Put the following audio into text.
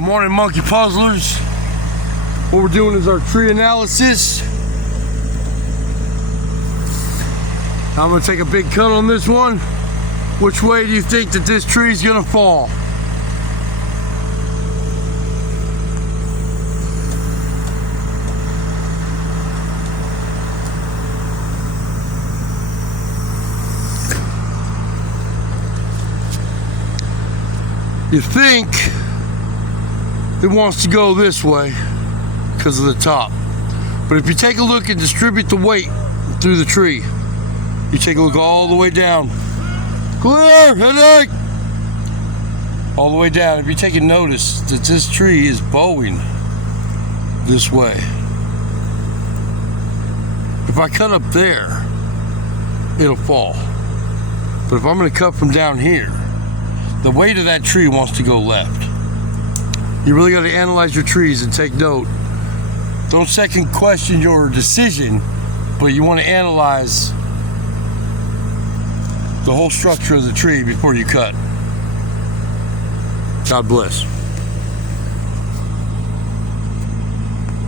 Good morning, monkey puzzlers. What we're doing is our tree analysis. I'm gonna take a big cut on this one. Which way do you think that this tree is gonna fall? You think it wants to go this way because of the top. But if you take a look and distribute the weight through the tree, you take a look all the way down. Clear, headache! All the way down. If you take a notice that this tree is bowing this way. If I cut up there, it'll fall. But if I'm gonna cut from down here, the weight of that tree wants to go left. You really got to analyze your trees and take note. Don't second question your decision, but you want to analyze the whole structure of the tree before you cut. God bless.